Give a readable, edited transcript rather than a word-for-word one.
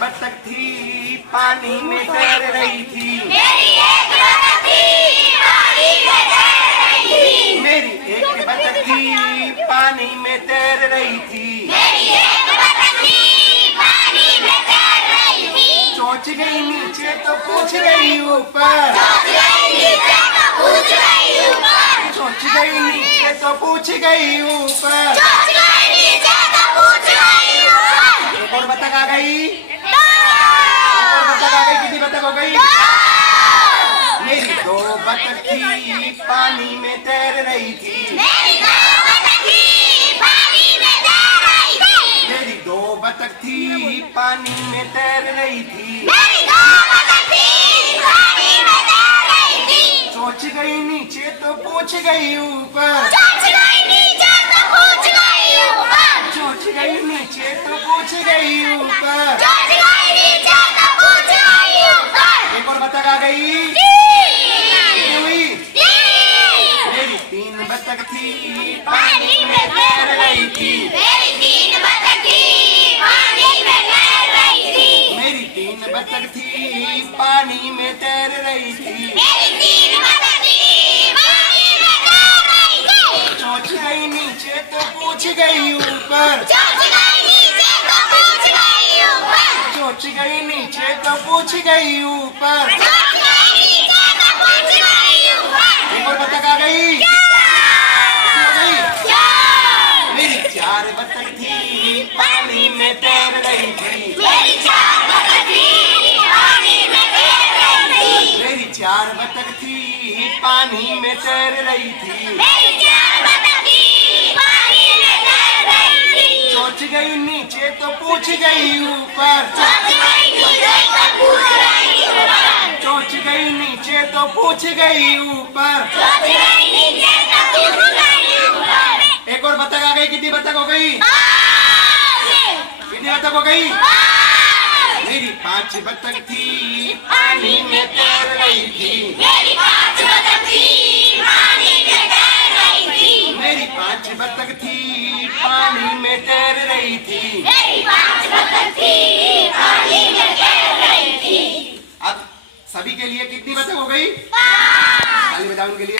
बतख थी पानी में तैर रही थी। मेरी एक बतख थी पानी में तैर रही थी। मेरी एक बतख थी पानी में तैर रही थी। मेरी एक बतख थी पानी में तैर रही थी। सोच गई नीचे तो पूछ गई ऊपर। सोच गई नीचे तो पूछ गई ऊपर। सोच गई नीचे तो पूछ गई ऊपर। सोच गई नीचे तो पूछ गई ऊपर। एक और बतख आ गई। दो। बतख आ गई, कितनी बतख हो गई? मेरी दो बतख थी पानी में तैर रही थी। मेरी दो बतख थी पानी में तैर रही थी। मेरी दो बतख थी पानी में तैर रही थी। मेरी दो बतख थी पानी में तैर रही थी। सोच गई नीचे तो पूछ गई ऊपर। सोच गई नीचे तो पूछ गई ऊपर। सोच गई नीचे तो पूछ गई ऊपर। सोच गई नीचे तो पूछ गई ऊपर। एक और बतख आ गई। कितनी हुई? मेरी तीन बतख थी पानी में तैर रही थी। मेरी तीन बतख थी पानी में तैर रही थी। मेरी तीन बतख थी पानी में तैर रही थी। मेरी तीन बतख थी पानी में तैर रही थी। सोच गई नीचे तो पूछ गई ऊपर। सोच गई नीचे तो पूछ गई ऊपर। सोच गई नीचे तो पूछ गई ऊपर। सोच गई नीचे तो पूछ गई ऊपर। एक और बतख आ गई। कितनी हो गई? मेरी चार बतख थी पानी में तैर रही थी। मेरी चार बतख थी पानी में तैर रही थी। मेरी चार बतख थी पानी में तैर रही थी। मेरी चार बतख थी पानी में तैर रही थी। सोच गई नीचे तो पूछ गई ऊपर। सोच गई नीचे तो पूछ गई ऊपर। सोच गई नीचे तो पूछ गई ऊपर। सोच गई नीचे तो पूछ गई ऊपर। एक और बतख आ गई। कितनी बतख हो गई? कितनी बतख हो गई? मेरी पांच बतख थी पानी में तैर रही थी। मेरी पांच बतख थी पानी में तैर रही थी। मेरी पांच बतख थी पानी में तैर रही थी। मेरी पांच बतख थी पानी में तैर रही थी। अब सभी के लिए कितनी बतख हो गई? ताली बजाओ उनके लिए।